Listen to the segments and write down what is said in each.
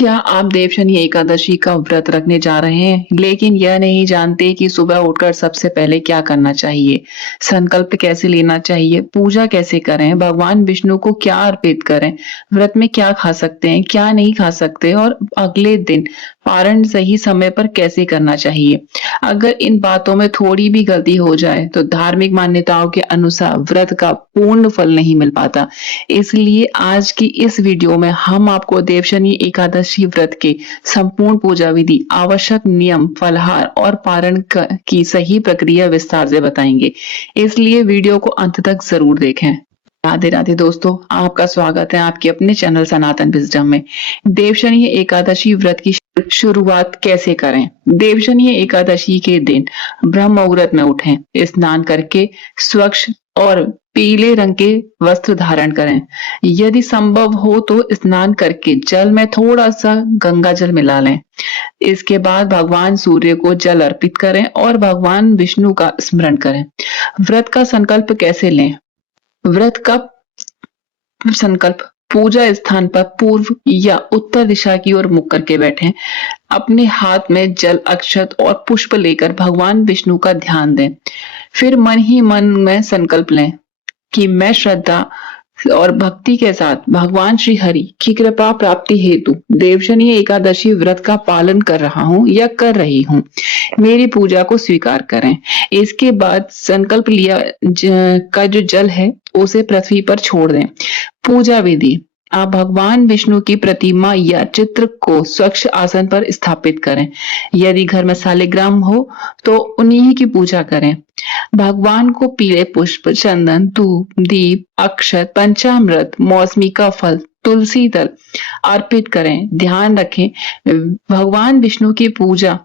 क्या आप देवशनी एकादशी का व्रत रखने जा रहे हैं लेकिन यह नहीं जानते कि सुबह उठकर सबसे पहले क्या करना चाहिए, संकल्प कैसे लेना चाहिए, पूजा कैसे करें, भगवान विष्णु को क्या अर्पित करें, व्रत में क्या खा सकते हैं, क्या नहीं खा सकते और अगले दिन पारण सही समय पर कैसे करना चाहिए। अगर इन बातों में थोड़ी भी गलती हो जाए तो धार्मिक मान्यताओं के अनुसार व्रत का पूर्ण फल नहीं मिल पाता। इसलिए आज की इस वीडियो में हम आपको देवशनी एकादशी व्रत के संपूर्ण पूजा विधि, आवश्यक नियम, फलाहार और पारण की सही प्रक्रिया विस्तार से बताएंगे। इसलिए वीडियो को अंत तक जरूर देखें। राधे राधे दोस्तों, आपका स्वागत है आपके अपने चैनल सनातन विजडम में। देवशनी एकादशी व्रत की शुरुआत कैसे करें। देवशनी एकादशी के दिन ब्रह्म मुहूर्त में उठें, स्नान करके स्वच्छ और पीले रंग के वस्त्र धारण करें। यदि संभव हो तो स्नान करके जल में थोड़ा सा गंगा जल मिला लें। इसके बाद भगवान सूर्य को जल अर्पित करें और भगवान विष्णु का स्मरण करें। व्रत का संकल्प कैसे लें। व्रत का संकल्प पूजा स्थान पर पूर्व या उत्तर दिशा की ओर मुख करके बैठें। अपने हाथ में जल, अक्षत और पुष्प लेकर भगवान विष्णु का ध्यान दें। फिर मन ही मन में संकल्प लें कि मैं श्रद्धा और भक्ति के साथ भगवान श्री हरि की कृपा प्राप्ति हेतु देवशनी एकादशी व्रत का पालन कर रहा हूँ या कर रही हूँ। मेरी पूजा को स्वीकार करें। इसके बाद संकल्प लिया का जो जल है उसे पृथ्वी पर छोड़ दें। पूजा विधि, आप भगवान विष्णु की प्रतिमा या चित्र को स्वच्छ आसन पर स्थापित करें। यदि घर में शालिग्राम हो तो उन्हीं की पूजा करें। भगवान को पीले पुष्प, चंदन, धूप, दीप, अक्षत, पंचामृत, मौसमी का फल, तुलसी दल अर्पित करें। ध्यान रखें, भगवान विष्णु की पूजा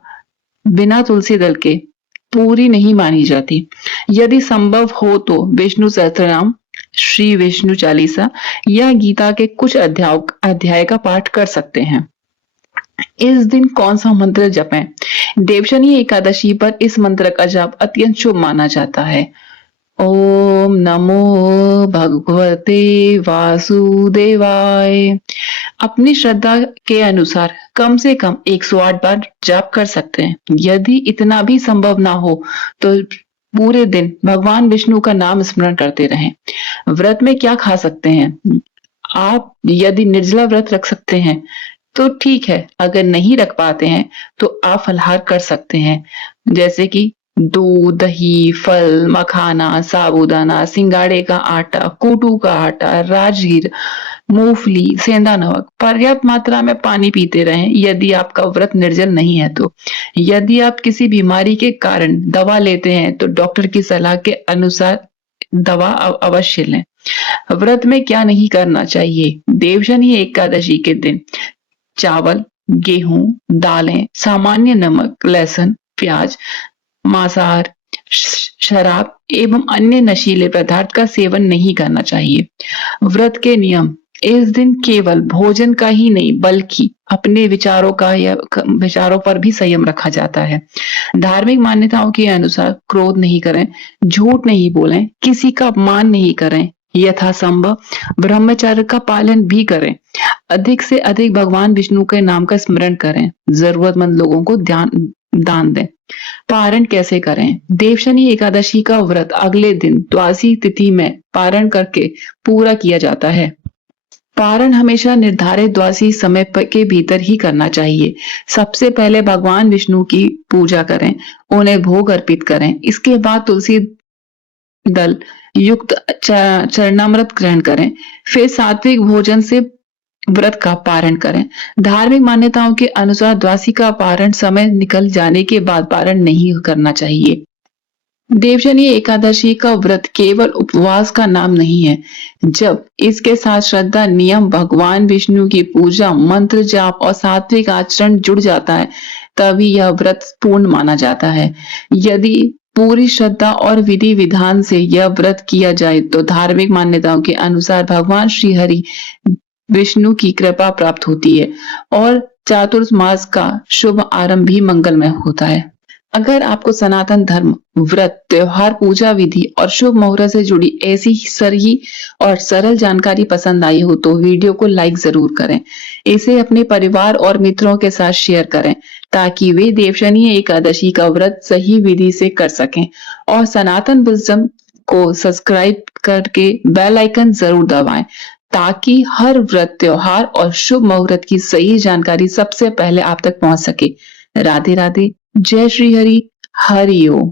बिना तुलसी दल के पूरी नहीं मानी जाती। यदि संभव हो तो विष्णु सहस्त्रनाम, श्री विष्णु चालीसा या गीता के कुछ अध्याय का पाठ कर सकते हैं। इस दिन कौन सा मंत्र जपें। देवशनी एकादशी पर इस मंत्र का जाप अत्यंत शुभ माना जाता है। ओम नमो भगवते वासुदेवाय। अपनी श्रद्धा के अनुसार कम से कम 108 बार जाप कर सकते हैं। यदि इतना भी संभव ना हो तो पूरे दिन भगवान विष्णु का नाम स्मरण करते रहें। व्रत में क्या खा सकते हैं। आप यदि निर्जला व्रत रख सकते हैं तो ठीक है, अगर नहीं रख पाते हैं तो आप फलाहार कर सकते हैं, जैसे कि दूध, दही, फल, मखाना, साबूदाना, सिंगाड़े का आटा, कूटू का आटा, राजगीर, मूंगफली, सेंधा नमक। पर्याप्त मात्रा में पानी पीते रहें यदि आपका व्रत निर्जल नहीं है तो। यदि आप किसी बीमारी के कारण दवा लेते हैं तो डॉक्टर की सलाह के अनुसार दवा अवश्य लें। व्रत में क्या नहीं करना चाहिए। देवशनी एकादशी के दिन चावल, गेहूं, दालें, सामान्य नमक, लहसुन, प्याज, मांसाहार, शराब एवं अन्य नशीले पदार्थ का सेवन नहीं करना चाहिए। व्रत के नियम, इस दिन केवल भोजन का ही नहीं बल्कि अपने विचारों पर भी संयम रखा जाता है। धार्मिक मान्यताओं के अनुसार क्रोध नहीं करें, झूठ नहीं बोलें, किसी का अपमान नहीं करें, यथासंभव ब्रह्मचर्य का पालन भी करें। अधिक से अधिक भगवान विष्णु के नाम का स्मरण करें। जरूरतमंद लोगों को दान दें। पारण कैसे करें। देवशनी एकादशी का व्रत अगले दिन द्वादशी तिथि में पारण करके पूरा किया जाता है। पारण हमेशा निर्धारित द्वादशी समय के भीतर ही करना चाहिए। सबसे पहले भगवान विष्णु की पूजा करें, उन्हें भोग अर्पित करें। इसके बाद तुलसी दल युक्त चरणामृत ग्रहण करें। फिर सात्विक भोजन से व्रत का पारण करें। धार्मिक मान्यताओं के अनुसार द्वादशी का पारण समय निकल जाने के बाद पारण नहीं करना चाहिए। देवशनी एकादशी का व्रत केवल उपवास का नाम नहीं है। जब इसके साथ श्रद्धा, नियम, भगवान विष्णु की पूजा, मंत्र जाप और सात्विक आचरण जुड़ जाता है तभी यह व्रत पूर्ण माना जाता है। यदि पूरी श्रद्धा और विधि विधान से यह व्रत किया जाए तो धार्मिक मान्यताओं के अनुसार भगवान श्री हरि विष्णु की कृपा प्राप्त होती है और चातुर्मास का शुभ आरंभ भी मंगलमय होता है। अगर आपको सनातन धर्म, व्रत, त्योहार, पूजा विधि और शुभ मुहूर्त से जुड़ी ऐसी सही और सरल जानकारी पसंद आई हो तो वीडियो को लाइक जरूर करें। इसे अपने परिवार और मित्रों के साथ शेयर करें ताकि वे देवशनी एकादशी का व्रत सही विधि से कर सकें और सनातन विजडम को सब्सक्राइब करके बेल आइकन जरूर दबाएं ताकि हर व्रत, त्योहार और शुभ मुहूर्त की सही जानकारी सबसे पहले आप तक पहुंच सके। राधे राधे, जय श्री हरि, हरि ओम।